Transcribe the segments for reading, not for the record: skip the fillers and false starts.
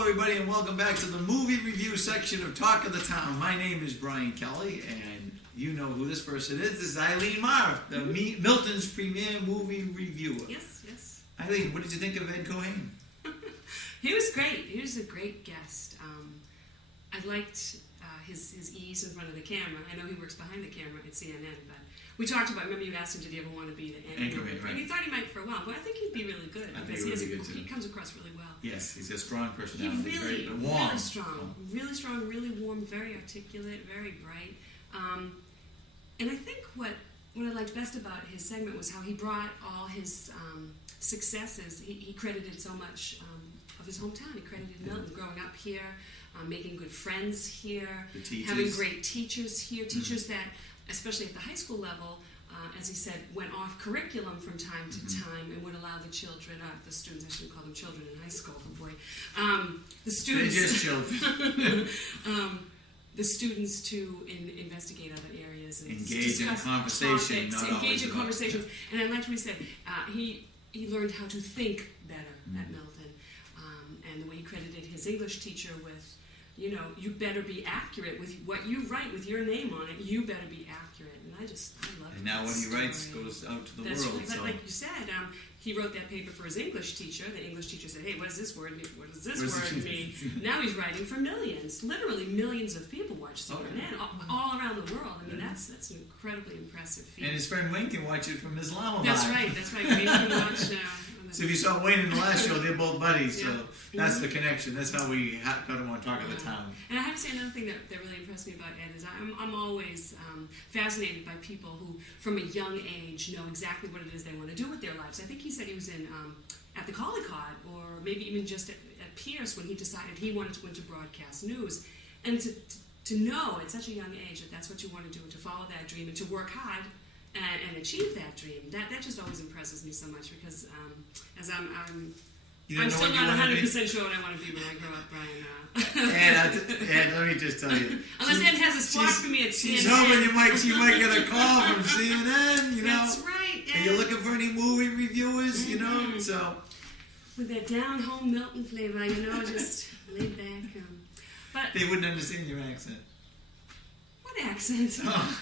everybody, and welcome back to the movie review section of Talk of the Town. My name is Brian Kelly, and you know who this person is. This is Eileen Mahar, Milton's premier movie reviewer. Yes, yes. Eileen, what did you think of Ed Cohen? He was great. He was a great guest. I liked his ease in front of the camera. I know he works behind the camera at CNN, but we talked about, remember you asked him, did he ever want to be the anchorman? Right. And he thought he might for a while, but I think he'd be really good. I think he would be good too. He comes across really well. Yes, he's a strong personality. He really, very warm. Really strong, really warm, very articulate, very bright. And I think what I liked best about his segment was how he brought all his successes. He credited so much of his hometown. He credited Milton, growing up here, making good friends here, having great teachers here, teachers that, especially at the high school level, as he said, went off curriculum from time to time and would allow the children, the students, I shouldn't call them children in high school, oh boy, the students, they're just children. The students to investigate other areas and engage in conversation, engage in conversations. And I liked what he said. He learned how to think better at Milton, and the way he credited his English teacher with, you know, you better be accurate with what you write with your name on it. You better be accurate, and I love it. And now what he writes goes out to the world. Right. So. Like you said, he wrote that paper for his English teacher. The English teacher said, "Hey, what does this word mean? What does this word mean?" Now he's writing for millions, literally millions of people watch CNN all around the world. I mean, that's an incredibly impressive feat. And his friend Wayne can watch it from Islamabad. That's right. Wayne can watch. So if you saw Wayne in the last show, they're both buddies, so that's the connection. That's how we got him on Talk of the Town. And I have to say another thing that really impressed me about Ed is I'm always fascinated by people who, from a young age, know exactly what it is they want to do with their lives. I think he said he was in at the Collicott, or maybe even just at Pierce, when he decided he wanted to go into broadcast news. And to know at such a young age that that's what you want to do, and to follow that dream, and to work hard and achieve that dream, that just always impresses me so much, because as I'm still not 100% sure what I want to be when I grow up, Brian. And let me just tell you, unless Ed has a spot for me at CNN. She's hoping you might get a call from CNN, you know. That's right, Ed. Are you looking for any movie reviewers, you know? So with that down-home Milton flavor, you know, just laid back. But they wouldn't understand your accent. What accent? Oh.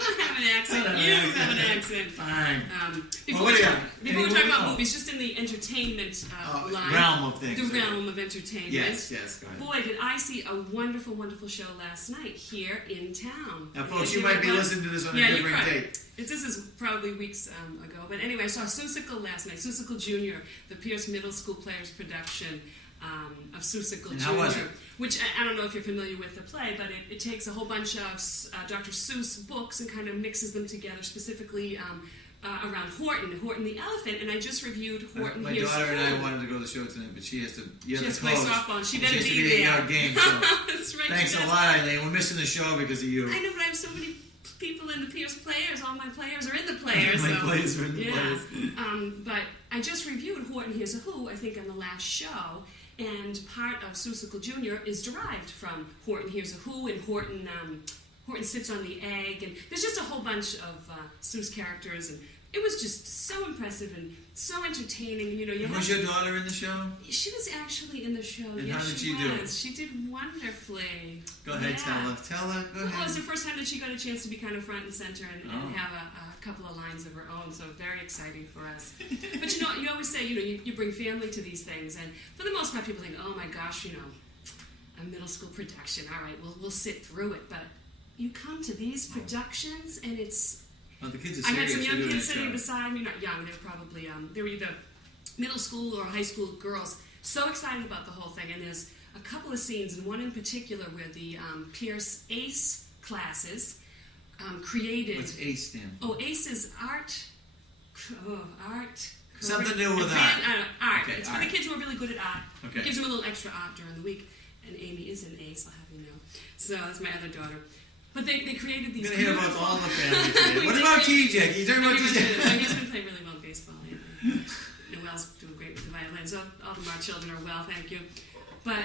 I don't have an accent. You have an accent. Fine. Before we talk about movies, just in the entertainment line, realm of things. The realm of entertainment. Yes, go ahead. Boy, did I see a wonderful, wonderful show last night here in town. Now, folks, you might be listening to this on a different date. This is probably weeks ago. But anyway, I saw Seussical last night. Seussical Jr., the Pierce Middle School Players production of Seussical Jr. How was it? Which I don't know if you're familiar with the play, but it takes a whole bunch of Dr. Seuss books and kind of mixes them together, specifically around Horton the elephant. And I just reviewed Horton. My daughter and I wanted to go to the show tonight, but she has to. She has to play softball. She better be there. She has to be there. Game, so. That's right. Thanks a lot, Eileen. We're missing the show because of you. I know, but I have so many people in the Pierce Players. All my players are in the Players. Players are in the Players. But I just reviewed Horton Hears a Who, I think, on the last show. And part of Seussical Jr. is derived from Horton Hears a Who, and Horton sits on the egg, and there's just a whole bunch of Seuss characters, and it was just so impressive and so entertaining. You know, was your daughter in the show? She was actually in the show. And yes, how did she do? She did wonderfully. Go ahead, tell her. Go ahead. Well, it was the first time that she got a chance to be kind of front and center and have a couple of lines of her own, so very exciting for us. But you know, you always say, you know, you bring family to these things, and for the most part, people think, oh my gosh, you know, a middle school production. All right, we'll sit through it. But you come to these productions, and it's. Well, the kids are I had some young kids sitting beside me, not young, they were probably, they were either middle school or high school girls, so excited about the whole thing. And there's a couple of scenes, and one in particular where the Pierce ACE classes created... What's ACE stand for? Oh, ACE is art... art... Something to do with art. Art. Okay, it's for the kids who are really good at art. Okay. It gives them a little extra art during the week. And Amy is an ACE, I'll have you know. So that's my other daughter. But they created these. We're going to hear about all the family today. What about TJ? Can you talk about TJ? He's been playing really well baseball. Noelle's doing great with the violin. So all of our children are well, thank you. But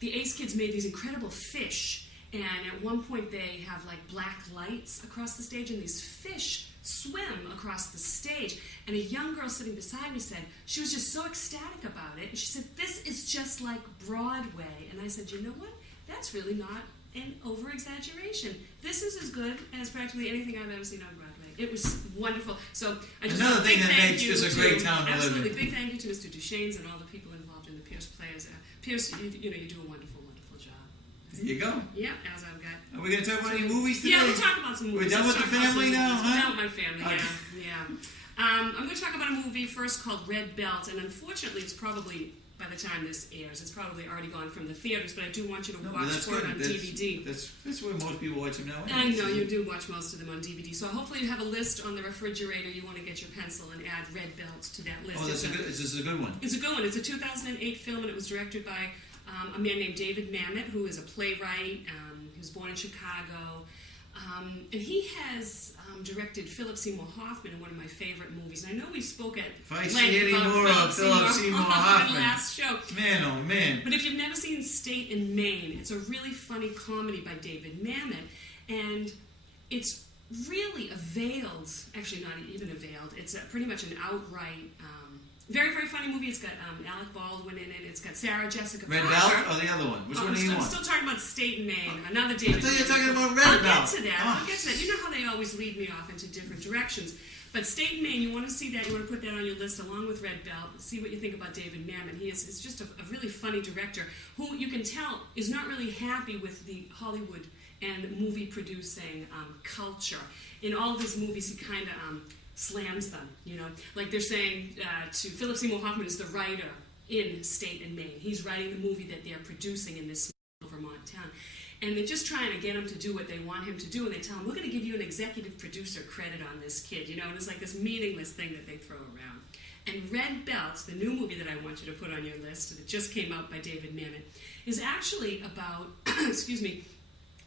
the ACE kids made these incredible fish. And at one point they have like black lights across the stage, and these fish swim across the stage. And a young girl sitting beside me said she was just so ecstatic about it. And she said, "This is just like Broadway. And I said, you know what? That's really not an over-exaggeration. This is as good as practically anything I've ever seen on Broadway. It was wonderful. So I just another want a thing big that thank makes you this a great town to live absolutely in. big thank you to Mr. Duchesne's and all the people involved in the Pierce players. Pierce, you do a wonderful, wonderful job. There you go. Yeah, as I've got. Are we going to talk about any movies today? Yeah, we'll talk about some movies. We're done with the family now, huh? We're done with my family, Okay. yeah. I'm going to talk about a movie first called Red Belt, and unfortunately, it's probably, by the time this airs, it's probably already gone from the theaters, but I do want you to watch for it on DVD. That's where most people watch them now. I know, you do watch most of them on DVD, so hopefully you have a list on the refrigerator. You want to get your pencil and add Red Belt to that list. Oh, this is a good one. It's a good one. It's a 2008 film, and it was directed by a man named David Mamet, who is a playwright. He was born in Chicago. And he has directed Philip Seymour Hoffman in one of my favorite movies. And I know we spoke at If I see any more of Philip Seymour Hoffman Hoffman, last show. Man, oh man. But if you've never seen State in Maine, it's a really funny comedy by David Mamet. And it's really a veiled, actually not even a veiled, it's pretty much an outright, very, very funny movie. It's got Alec Baldwin in it. It's got Sarah Jessica Red Parker. Belt or the other one? Which one do you I'm want? still talking about State in Maine. Another David. I thought you were talking about I'll Red Belt. get to that. Oh. I'll get to that. You know how they always lead me off into different directions. But State in Maine, you want to see that. You want to put that on your list along with Red Belt. See what you think about David Mamet. He is just a really funny director who you can tell is not really happy with the Hollywood and movie producing culture. In all of his movies, he kind of slams them, like they're saying to Philip Seymour Hoffman is the writer in State in Maine. He's writing the movie that they're producing in this Vermont town. And they're just trying to get him to do what they want him to do, and they tell him, we're going to give you an executive producer credit on this kid, and it's like this meaningless thing that they throw around. And Red Belt, the new movie that I want you to put on your list, that just came out by David Mamet, is actually about, excuse me,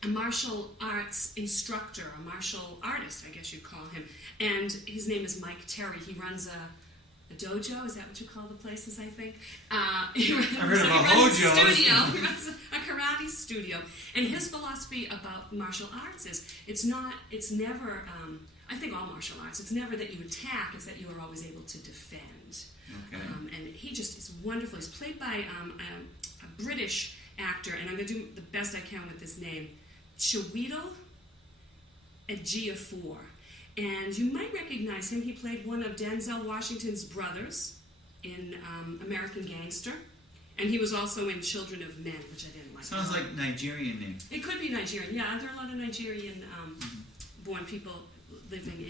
a martial arts instructor, a martial artist, I guess you'd call him. And his name is Mike Terry. He runs a dojo, is that what you call the places, I think? He runs hojos. He runs a karate studio. And his philosophy about martial arts is, it's never, I think all martial arts, it's never that you attack, it's that you are always able to defend. Okay. And he just is wonderful. He's played by a British actor, and I'm going to do the best I can with this name, Chiwetel Ejiofor. And you might recognize him. He played one of Denzel Washington's brothers in American Gangster. And he was also in Children of Men, which I didn't like. Sounds like Nigerian name. It could be Nigerian. Yeah, there are a lot of Nigerian-born people living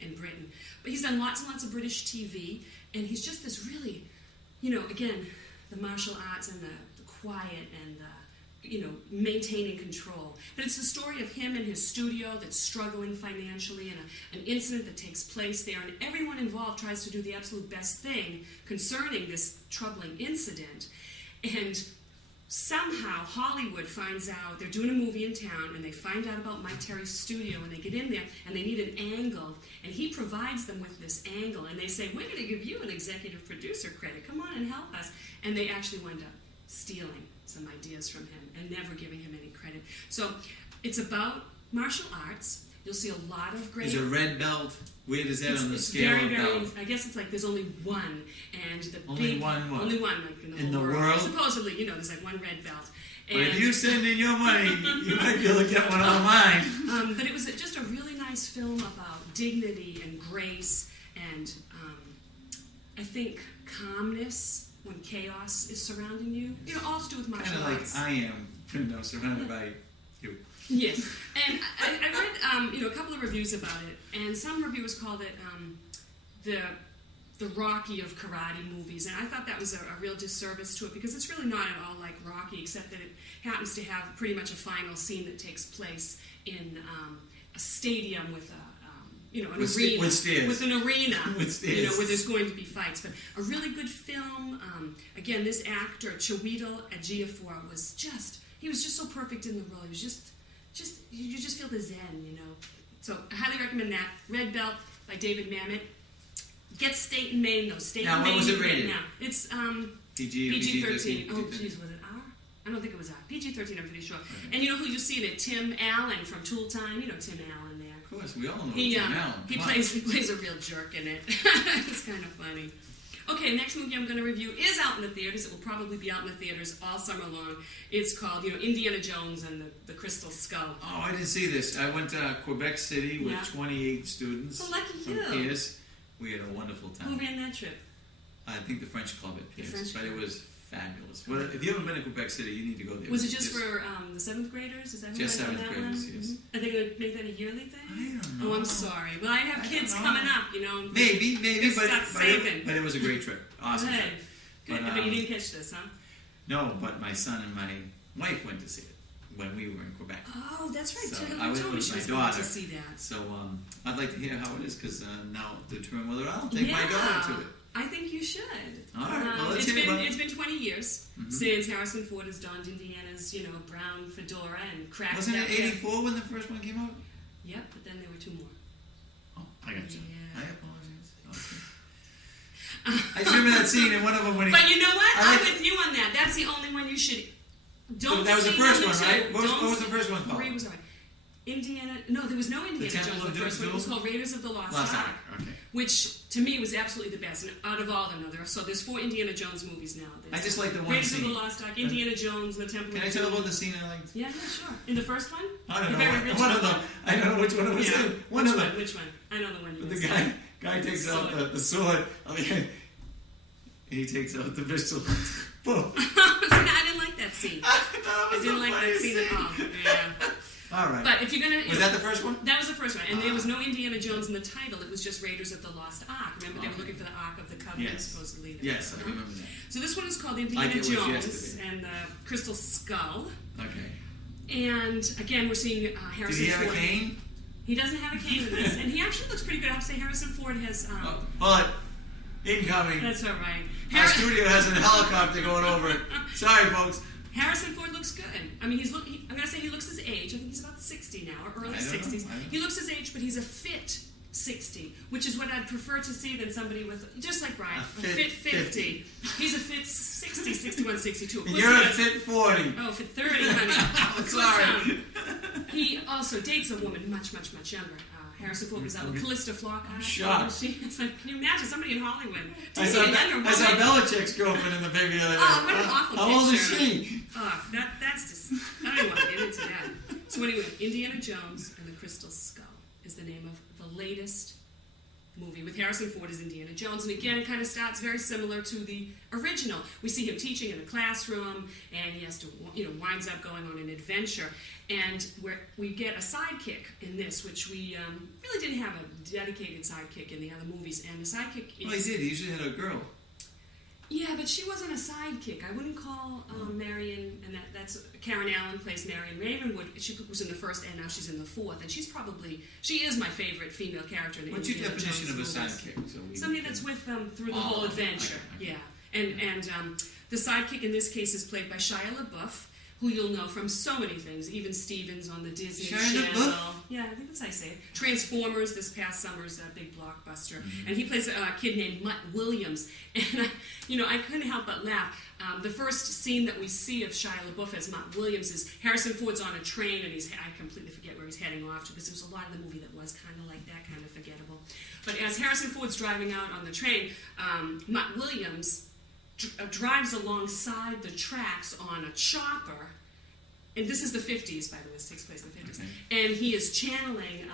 in Britain. But he's done lots and lots of British TV. And he's just this really, again, the martial arts and the quiet and the maintaining control. But it's the story of him in his studio that's struggling financially and an incident that takes place there, and everyone involved tries to do the absolute best thing concerning this troubling incident. And somehow Hollywood finds out, they're doing a movie in town, and they find out about Mike Terry's studio, and they get in there, and they need an angle, and he provides them with this angle, and they say, we're going to give you an executive producer credit, come on and help us. And they actually wind up stealing some ideas from him and never giving him any credit. So it's about martial arts. You'll see a lot of great... Is a Red Belt? Where does that on the it's scale very, of very, belt? I guess it's like there's only one, and the Only big... one what? Only one, like In the world? Supposedly, there's like one Red Belt. But if you send in your money, you might be able to get one online. But it was just a really nice film about dignity and grace and I think calmness when chaos is surrounding you. All to do with martial arts. Kind of like I am, surrounded by you. Yes, and I read a couple of reviews about it, and some reviewers called it the Rocky of karate movies, and I thought that was a real disservice to it because it's really not at all like Rocky, except that it happens to have pretty much a final scene that takes place in a stadium with an arena. With stairs. With an arena. With stairs. Where there's going to be fights. But a really good film. Again, this actor, Chiwetel Ejiofor, he was just so perfect in the role. He was you just feel the zen, So I highly recommend that. Red Belt by David Mamet. Get State in Maine, though. State in Maine. Now, what was it rated? Now. It's PG-13. Oh, geez, was it R? I don't think it was R. PG-13, I'm pretty sure. Okay. And you know who you see in it? Tim Allen from Tool Time. You know Tim Allen there. Of course, we all know Tim Allen. He plays a real jerk in it. It's kind of funny. Okay, next movie I'm going to review is out in the theaters. It will probably be out in the theaters all summer long. It's called, Indiana Jones and the Crystal Skull. Oh, I didn't see this. I went to Quebec City with 28 students. Oh, lucky from you. Pierce. We had a wonderful time. Who ran that trip? I think the French Club at Pierce, but Club. It was fabulous. Well, if you haven't been to Quebec City, you need to go there. Was it just for the 7th graders? Is that who just went on 7th that graders? one? Yes. Are they going to make that a yearly thing? I don't know. Oh, I'm sorry. Well, I have kids coming up, Maybe, but it was a great trip. Awesome trip. Good. But you didn't catch this, huh? No, but my son and my wife went to see it when we were in Quebec. Oh, that's right. So You I was told me with she my was going daughter. to see that. So I'd like to hear how it is because now to determine whether I'll take my daughter to it. I think you should. All right, well, let's hear about it. It's been 20 years since Harrison Ford has donned Indiana's, brown fedora and cracked. Wasn't it 84 when the first one came out? Yep, but then there were 2 more. Oh, I got you. Yeah. I apologize. Okay. I just remember that scene in one of them when he... But you know what? I'm with you on that. That's the only one you should... Don't. So that was the first one, right? What was the see- first one called? 3 was alright. Indiana... No, there was no Indiana Temple Jones in of the first one. It was Doom? called Raiders of the Lost Lost Ark. Ark, okay. Which, to me, was absolutely the best. And out of all of them, so there's 4 Indiana Jones movies now. I just like the one Raiders scene. of the Lost Ark, Indiana Jones, the Temple Can of I Doom. tell about the scene I liked? Yeah, sure. In the first one? I don't The know. very original One of them. I don't know which one it was. Yeah. One of them. Which one? I know the one you The said. guy takes out Sword. the sword. He takes out the pistol. Boom. I didn't like that scene. I I didn't like that scene at all. Yeah. All right. But if you're gonna, Was that the first one? That was the first one, and there was no Indiana Jones in the title. It was just Raiders of the Lost Ark. Remember, they were looking for the Ark of the Covenant, Yes. supposedly. Yes, I remember that. So this one is called Indiana Like it was Jones yesterday. and the Crystal Skull. Okay. And again, we're seeing Did Harrison he have Ford. a cane? He doesn't have a cane in this, and he actually looks pretty good. I have to say, Harrison Ford has. But incoming. That's all right. Our studio has a helicopter going over it. Sorry, folks. Harrison Ford looks good. I mean, I'm going to say he looks his age. I think he's about 60 now, or early 60s. He looks his age, but he's a fit 60, which is what I'd prefer to see than somebody with, just like Brian, a fit 50. He's a fit 60, 61, 62. And you're a fit 40. Oh, fit 30, honey. I'm sorry. He also dates a woman much, much, much younger. Harrison Ford was out with Callista Flockhart. I'm shocked. It's like, can you imagine somebody in Hollywood? I saw Belichick's girlfriend in the baby the other day. Oh, what an awful How old is picture. she? Oh, that's just... I don't even want to get into that. So anyway, Indiana Jones and the Crystal Skull is the name of the latest movie with Harrison Ford as Indiana Jones. And again, it kind of starts very similar to the original. We see him teaching in a classroom, and he has to, winds up going on an adventure. And we get a sidekick in this, which we really didn't have a dedicated sidekick in the other movies. And the sidekick is... Well, he did. He usually had a girl. Yeah, but she wasn't a sidekick. I wouldn't call Marion, and that's Karen Allen plays Marion Ravenwood. She was in the first, and now she's in the fourth. And she is my favorite female character in the What's your Indiana definition Jones of a movies. sidekick? So Somebody that's with them through the whole adventure. Okay. Yeah, and the sidekick in this case is played by Shia LaBeouf, who you'll know from so many things, even Stevens on the Disney Shia Channel. LaBeouf? Yeah, I think that's how I say it. Transformers, this past summer's big blockbuster. And he plays a kid named Mutt Williams. And, I couldn't help but laugh. The first scene that we see of Shia LaBeouf as Mutt Williams is Harrison Ford's on a train, and I completely forget where he's heading off to, because there was a lot of the movie that was kind of like that, kind of forgettable. But as Harrison Ford's driving out on the train, Mutt Williams drives alongside the tracks on a chopper. And this is the 50s, by the way. This takes place in the 50s. Okay. And he is channeling,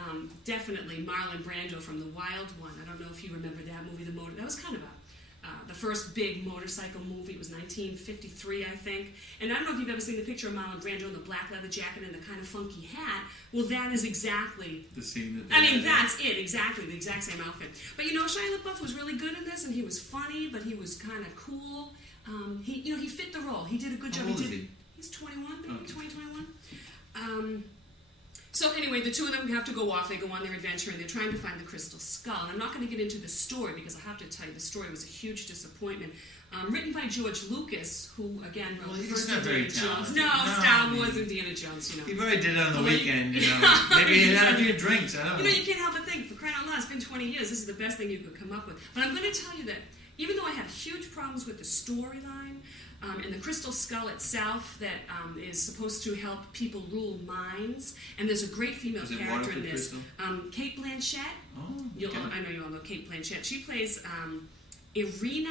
definitely, Marlon Brando from The Wild One. I don't know if you remember that movie, that was kind of the first big motorcycle movie. It was 1953, I think. And I don't know if you've ever seen the picture of Marlon Brando in the black leather jacket and the kind of funky hat. Well, that is exactly... the scene that... that's it, exactly, the exact same outfit. But, Shia LaBeouf was really good in this, and he was funny, but he was kind of cool. He fit the role. He did a good job. How old is he? He's 21, maybe 20, 21. So anyway, the two of them have to go off. They go on their adventure, and they're trying to find the Crystal Skull. And I'm not going to get into the story, because I have to tell you, the story was a huge disappointment. Written by George Lucas, who, again, wrote the first Indiana Jones. No, Star Wars, Indiana Jones, He probably did it on the weekend, Maybe he had a few drinks, I don't know. You can't help but think, for crying out loud, it's been 20 years. This is the best thing you could come up with. But I'm going to tell you that even though I had huge problems with the storyline, and the Crystal Skull itself that is supposed to help people rule minds. And there's a great female character in this. Kate Blanchett. Oh, okay. I know you all know Kate Blanchett. She plays Irina